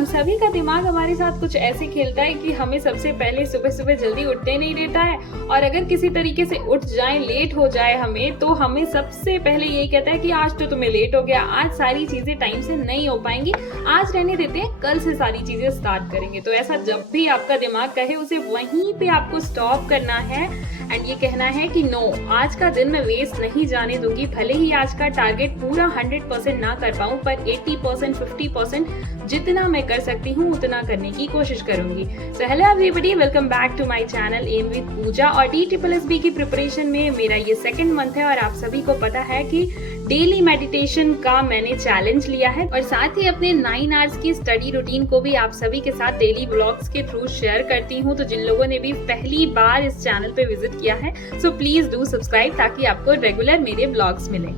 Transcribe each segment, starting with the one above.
हम सभी का दिमाग हमारे साथ कुछ ऐसे खेलता है कि हमें सबसे पहले सुबह सुबह जल्दी उठने नहीं देता है, और अगर किसी तरीके से उठ जाए, लेट हो जाए हमें, तो हमें सबसे पहले यही कहता है कि आज तो तुम्हें लेट हो गया, आज सारी चीजें टाइम से नहीं हो पाएंगी, आज रहने देते हैं, कल से सारी चीजें स्टार्ट करेंगे। तो ऐसा जब भी आपका दिमाग कहे, उसे वहीं पे आपको स्टॉप करना है एंड ये कहना है कि नो, आज का दिन मैं वेस्ट नहीं जाने दूंगी। भले ही आज का टारगेट पूरा 100% ना कर पाऊं, पर 80% 50% जितना मैं कर सकती हूँ उतना करने की कोशिश करूंगी। So hello everybody, welcome back to my channel aim with Pooja. और DSSB की प्रिपरेशन में मेरा ये सेकंड मंथ है और आप सभी को पता है कि डेली मेडिटेशन का मैंने चैलेंज लिया है और साथ ही अपने 9 आवर्स की स्टडी रूटीन को भी आप सभी के साथ डेली व्लॉग्स के थ्रू शेयर करती हूँ। तो जिन लोगों ने भी पहली बार इस चैनल पे विजिट किया है, सो प्लीज डू सब्सक्राइब ताकि आपको रेगुलर मेरे व्लॉग्स मिले।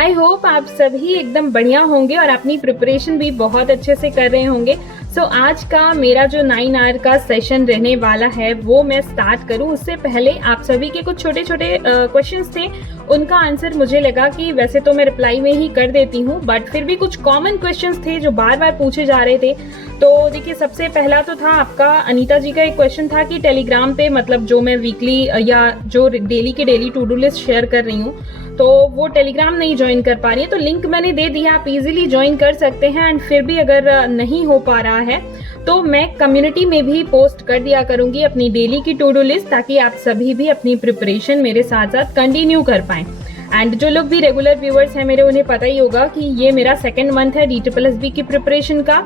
आई होप आप सभी एकदम बढ़िया होंगे और अपनी प्रिपरेशन भी बहुत अच्छे से कर रहे होंगे। सो आज का मेरा जो 9 आवर का सेशन रहने वाला है वो मैं स्टार्ट करूं, उससे पहले आप सभी के कुछ छोटे छोटे क्वेश्चंस थे, उनका आंसर मुझे लगा कि वैसे तो मैं रिप्लाई में ही कर देती हूं, बट फिर भी कुछ कॉमन क्वेश्चंस थे जो बार बार पूछे जा रहे थे। तो देखिए, सबसे पहला तो था आपका अनीता जी का एक क्वेश्चन था कि टेलीग्राम पे, मतलब जो मैं वीकली या जो डेली की daily to do list share कर रही हूँ, तो वो टेलीग्राम नहीं ज्वाइन कर पा रही है। तो लिंक मैंने दे दिया, आप इजीली ज्वाइन कर सकते हैं। एंड फिर भी अगर नहीं हो पा रहा है तो मैं कम्युनिटी में भी पोस्ट कर दिया करूंगी अपनी डेली की टू डू लिस्ट, ताकि आप सभी भी अपनी प्रिपरेशन मेरे साथ साथ कंटिन्यू कर पाएं। एंड जो लोग भी रेगुलर व्यूअर्स हैं मेरे, उन्हें पता ही होगा कि ये मेरा सेकेंड मंथ है DSSB की प्रिपरेशन का,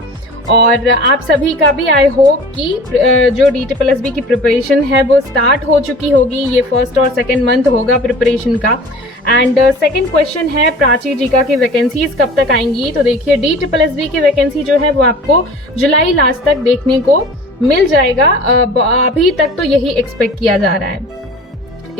और आप सभी का भी आई होप कि जो DSSB की प्रिपरेशन है वो स्टार्ट हो चुकी होगी। ये फर्स्ट और सेकेंड मंथ होगा प्रिपरेशन का। एंड सेकेंड क्वेश्चन है प्राची जी का कि वैकेंसीज कब तक आएंगी। तो देखिए, DSSB की वैकेंसी जो है वो आपको जुलाई लास्ट तक देखने को मिल जाएगा। अभी तक तो यही एक्सपेक्ट किया जा रहा है।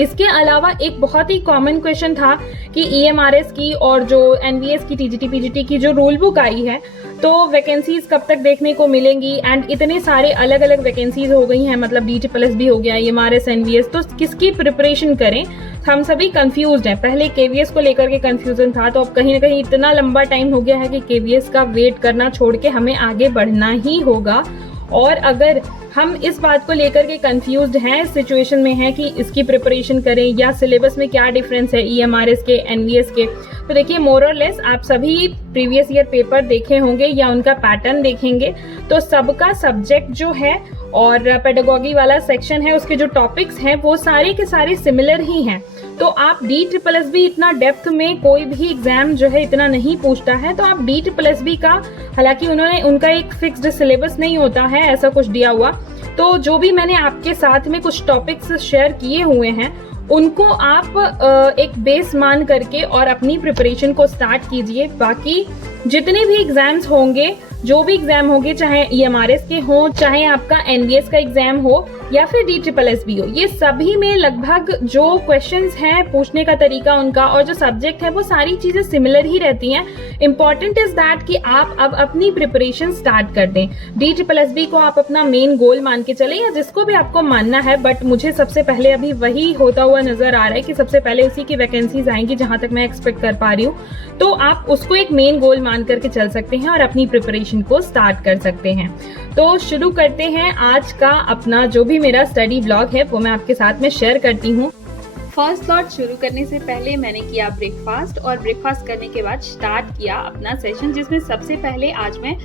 इसके अलावा एक बहुत ही कॉमन क्वेश्चन था कि EMRS की और जो NVS की TGT PGT की जो रूल बुक आई है, तो वैकेंसीज कब तक देखने को मिलेंगी। एंड इतने सारे अलग अलग वैकेंसीज हो गई हैं, मतलब DSSB हो गया, EMRS, NVS, तो किसकी प्रिपरेशन करें, हम सभी कंफ्यूज्ड हैं। पहले KVS को लेकर के कंफ्यूजन था, तो अब कहीं ना कहीं इतना लंबा टाइम हो गया है कि KVS का वेट करना छोड़ के हमें आगे बढ़ना ही होगा। और अगर हम इस बात को लेकर के कंफ्यूज्ड हैं, इस सिचुएशन में हैं कि इसकी प्रिपरेशन करें या सिलेबस में क्या डिफरेंस है EMRS के, NVS के, तो देखिए, मोर और लेस आप सभी प्रीवियस ईयर पेपर देखे होंगे या उनका पैटर्न देखेंगे, तो सबका सब्जेक्ट जो है और पेडागॉजी वाला सेक्शन है, उसके जो टॉपिक्स हैं वो सारे के सारे सिमिलर ही हैं। तो आप DSSB इतना डेप्थ में कोई भी एग्जाम जो है इतना नहीं पूछता है, तो आप DSSB का, हालांकि उनका एक फिक्स्ड सिलेबस नहीं होता है ऐसा कुछ दिया हुआ, तो जो भी मैंने आपके साथ में कुछ टॉपिक्स शेयर किए हुए हैं उनको आप एक बेस मान करके और अपनी प्रिपरेशन को स्टार्ट कीजिए। बाकी जितने भी एग्जाम्स होंगे, जो भी एग्जाम होंगे, चाहे EMRS के हो, चाहे आपका NVS का एग्जाम हो या फिर DSSB हो, ये सभी में लगभग जो क्वेश्चंस हैं, पूछने का तरीका उनका और जो सब्जेक्ट है, वो सारी चीजें सिमिलर ही रहती हैं। इंपॉर्टेंट इज दैट कि आप अब अपनी प्रिपरेशन स्टार्ट कर दें। DSSB को आप अपना मेन गोल मान के चले, या जिसको भी आपको मानना है, बट मुझे सबसे पहले अभी वही होता हुआ नजर आ रहा है कि सबसे पहले उसी की वैकेंसीज आएंगी, जहां तक मैं एक्सपेक्ट कर पा रही हूँ। तो आप उसको एक मेन गोल मान करके चल सकते हैं और अपनी प्रिपरेशन को स्टार्ट कर सकते हैं। तो शुरू करते हैं आज का अपना जो भी मेरा स्टडी ब्लॉग है, वो मैं आपके साथ में शेयर करती हूँ। फर्स्ट स्लॉट शुरू करने से पहले मैंने किया ब्रेकफास्ट, और ब्रेकफास्ट करने के बाद स्टार्ट किया अपना सेशन, जिसमें सबसे पहले आज मैं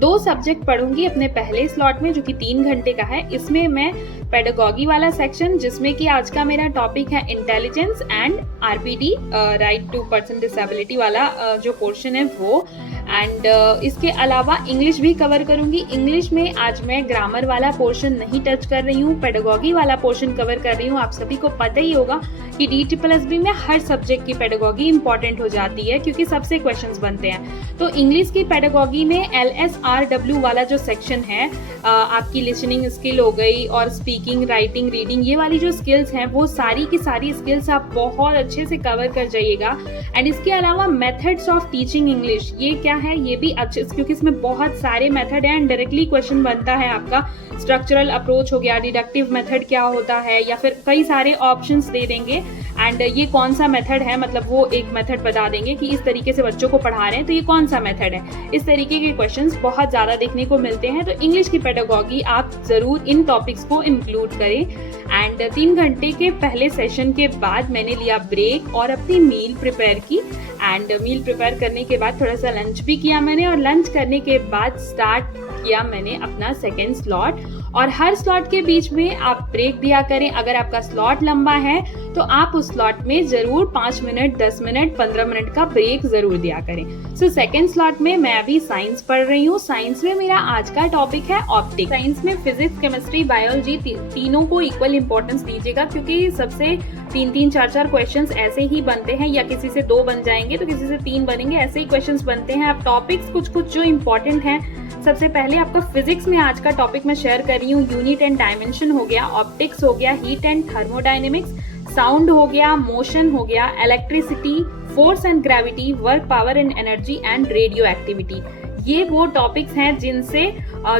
2 सब्जेक्ट पढ़ूंगी अपने पहले स्लॉट में, जो कि 3 घंटे का है। इसमें मैं पेडागॉजी वाला सेक्शन, जिसमें कि आज का मेरा टॉपिक है intelligence and RPD, right to person disability वाला जो पोर्शन है वो। एंड इसके अलावा इंग्लिश भी कवर करूंगी। इंग्लिश में आज मैं ग्रामर वाला पोर्शन नहीं टच कर रही हूँ, पेडागॉजी वाला पोर्शन कवर कर रही हूँ। आप सभी को पता ही होगा कि DSSB में हर सब्जेक्ट की पेडागॉजी इंपॉर्टेंट हो जाती है, क्योंकि सबसे क्वेश्चंस बनते हैं। तो इंग्लिश की पेडागॉजी में LSRW वाला जो सेक्शन है, आपकी लिसनिंग स्किल हो गई और स्पीकिंग, राइटिंग, रीडिंग, ये वाली जो स्किल्स हैं वो सारी की सारी स्किल्स आप बहुत अच्छे से कवर कर जाइएगा। एंड इसके अलावा मेथड्स ऑफ टीचिंग इंग्लिश, ये क्या है, ये भी अच्छे, क्योंकि इसमें बहुत सारे मेथड हैं एंड डायरेक्टली क्वेश्चन बनता है आपका। स्ट्रक्चरल अप्रोच हो गया, डिडक्टिव मेथड क्या होता है, या फिर कई सारे ऑप्शंस दे देंगे एंड ये कौन सा मेथड है, मतलब वो एक मेथड बता देंगे कि इस तरीके से बच्चों को पढ़ा रहे हैं तो ये कौन सा मेथड है। इस तरीके के क्वेश्चंस बहुत ज़्यादा देखने को मिलते हैं, तो इंग्लिश की पेडागॉजी आप ज़रूर इन टॉपिक्स को इंक्लूड करें। एंड 3 घंटे के पहले सेशन के बाद मैंने लिया ब्रेक और अपनी मील प्रिपेयर की। एंड मील प्रिपेयर करने के बाद थोड़ा सा लंच भी किया मैंने, और लंच करने के बाद स्टार्ट किया मैंने अपना सेकेंड स्लॉट। और हर स्लॉट के बीच में आप ब्रेक दिया करें। अगर आपका स्लॉट लंबा है तो आप उस स्लॉट में ज़रूर 5 मिनट, 10 मिनट, 15 मिनट का ब्रेक ज़रूर दिया करें। सो सेकेंड स्लॉट में मैं अभी साइंस पढ़ रही हूँ। साइंस में मेरा आज का टॉपिक है ऑप्टिक्स। साइंस में फिजिक्स, केमिस्ट्री, बायोलॉजी तीनों को इक्वल इंपॉर्टेंस दीजिएगा, क्योंकि सबसे 3-3, 4-4 क्वेश्चंस ऐसे ही बनते हैं, या किसी से 2 बन जाएंगे तो किसी से 3 बनेंगे, ऐसे ही क्वेश्चंस बनते हैं। अब टॉपिक्स कुछ जो इंपॉर्टेंट हैं, सबसे पहले आपका फिजिक्स में आज का टॉपिक मैं शेयर कर रही हूँ। यूनिट एंड डायमेंशन हो गया, ऑप्टिक्स हो गया, हीट एंड थर्मोडायनेमिक्स, साउंड हो गया, मोशन हो गया, electricity, force and gravity, work, power and energy and radio activity. ये वो टॉपिक्स हैं जिनसे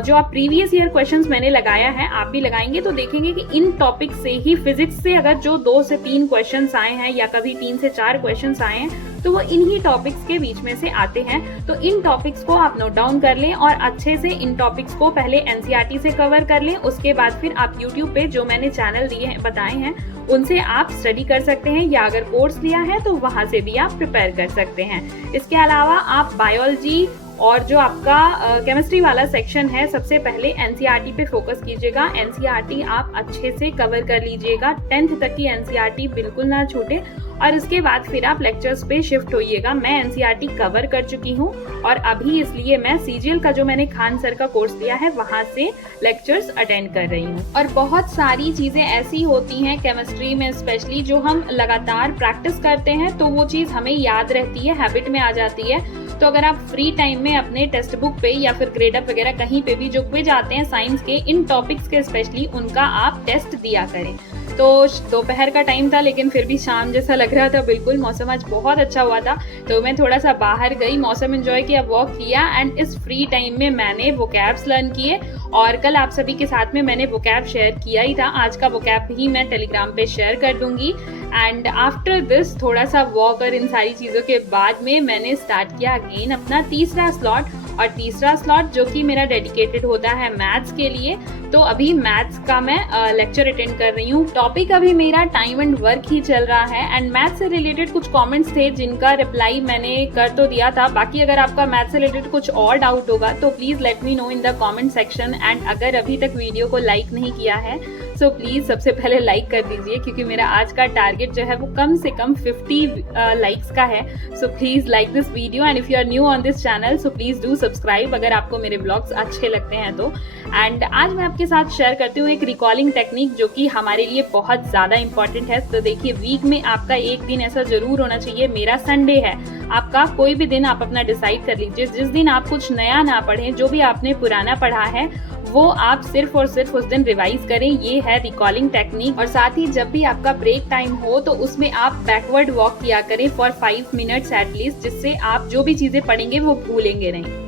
जो आप प्रीवियस ईयर क्वेश्चंस मैंने लगाया है आप भी लगाएंगे तो देखेंगे कि इन टॉपिक से ही फिजिक्स से अगर जो 2 से 3 क्वेश्चंस आए हैं या कभी 3 से 4 क्वेश्चंस आए हैं तो वो इन्हीं टॉपिक्स के बीच में से आते हैं। तो इन टॉपिक्स को आप नोट डाउन कर लें और अच्छे से इन टॉपिक्स को पहले एनसीईआरटी से कवर कर लें। उसके बाद फिर आप यूट्यूब पे जो मैंने चैनल दिए हैं, बताए हैं, उनसे आप स्टडी कर सकते हैं, या अगर कोर्स लिया है तो वहां से भी आप प्रिपेयर कर सकते हैं। इसके अलावा आप बायोलॉजी और जो आपका केमिस्ट्री वाला सेक्शन है, सबसे पहले एनसीईआरटी पे फोकस कीजिएगा। एनसीईआरटी आप अच्छे से कवर कर लीजिएगा, 10th तक की एनसीईआरटी बिल्कुल ना छूटे, और इसके बाद फिर आप लेक्चर्स पे शिफ्ट होइएगा। मैं एनसीईआरटी कवर कर चुकी हूँ और अभी इसलिए मैं सीजीएल का जो मैंने खान सर का कोर्स लिया है वहाँ से लेक्चर्स अटेंड कर रही हूँ। और बहुत सारी चीज़ें ऐसी होती हैं केमिस्ट्री में स्पेशली, जो हम लगातार प्रैक्टिस करते हैं तो वो चीज़ हमें याद रहती है, हैबिट में आ जाती है। तो अगर आप फ्री टाइम में अपने टेक्स्ट बुक पे या फिर ग्रेडअप वगैरह कहीं पे भी जो क्विज आते हैं साइंस के, इन टॉपिक्स के स्पेशली, उनका आप टेस्ट दिया करें। तो दोपहर का टाइम था लेकिन फिर भी शाम जैसा लग रहा था, बिल्कुल मौसम आज बहुत अच्छा हुआ था, तो मैं थोड़ा सा बाहर गई, मौसम एंजॉय किया, वॉक किया, एंड इस फ्री टाइम में मैंने वोकैब्स लर्न किए। और कल आप सभी के साथ में मैंने वोकैब शेयर किया ही था, आज का वोकैब ही मैं टेलीग्राम पे शेयर कर दूंगी। एंड आफ्टर दिस थोड़ा सा वॉक और इन सारी चीज़ों के बाद में मैंने स्टार्ट किया अगेन अपना तीसरा स्लॉट। और तीसरा स्लॉट जो कि मेरा डेडिकेटेड होता है मैथ्स के लिए, तो अभी मैथ्स का मैं लेक्चर अटेंड कर रही हूँ। टॉपिक अभी मेरा टाइम एंड वर्क ही चल रहा है, एंड मैथ्स से रिलेटेड कुछ कमेंट्स थे जिनका रिप्लाई मैंने कर तो दिया था। बाकी अगर आपका मैथ्स से रिलेटेड कुछ और डाउट होगा तो please let me know in the comment section. And अगर अभी तक वीडियो को लाइक नहीं किया है सो प्लीज़ सबसे पहले लाइक कर दीजिए, क्योंकि मेरा आज का टारगेट जो है वो कम से कम 50 लाइक्स का है। So please like this video, and if you are new on this channel so please do subscribe अगर आपको मेरे ब्लॉग्स अच्छे लगते हैं तो। एंड आज मैं आपके साथ शेयर करती हूँ एक रिकॉलिंग टेक्निक जो कि हमारे लिए बहुत ज़्यादा इंपॉर्टेंट है। तो देखिए, वीक में आपका एक दिन ऐसा जरूर होना चाहिए, मेरा संडे है, आपका कोई भी दिन आप अपना डिसाइड कर लीजिए जिस दिन आप कुछ नया ना पढ़ें, जो भी आपने पुराना पढ़ा है वो आप सिर्फ और सिर्फ उस दिन रिवाइज करें। ये है रिकॉलिंग टेक्निक। और साथ ही जब भी आपका ब्रेक टाइम हो तो उसमें आप बैकवर्ड वॉक किया करें फॉर 5 मिनट्स एटलीस्ट, जिससे आप जो भी चीज़ें पढ़ेंगे वो भूलेंगे नहीं।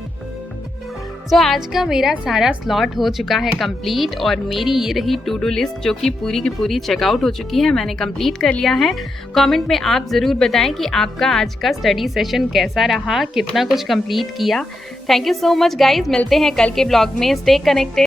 सो आज का मेरा सारा स्लॉट हो चुका है कंप्लीट, और मेरी ये रही टू डू लिस्ट जो कि पूरी की पूरी चेकआउट हो चुकी है, मैंने कंप्लीट कर लिया है। कमेंट में आप ज़रूर बताएं कि आपका आज का स्टडी सेशन कैसा रहा, कितना कुछ कंप्लीट किया। Thank you so much guys, मिलते हैं कल के ब्लॉग में। Stay connected.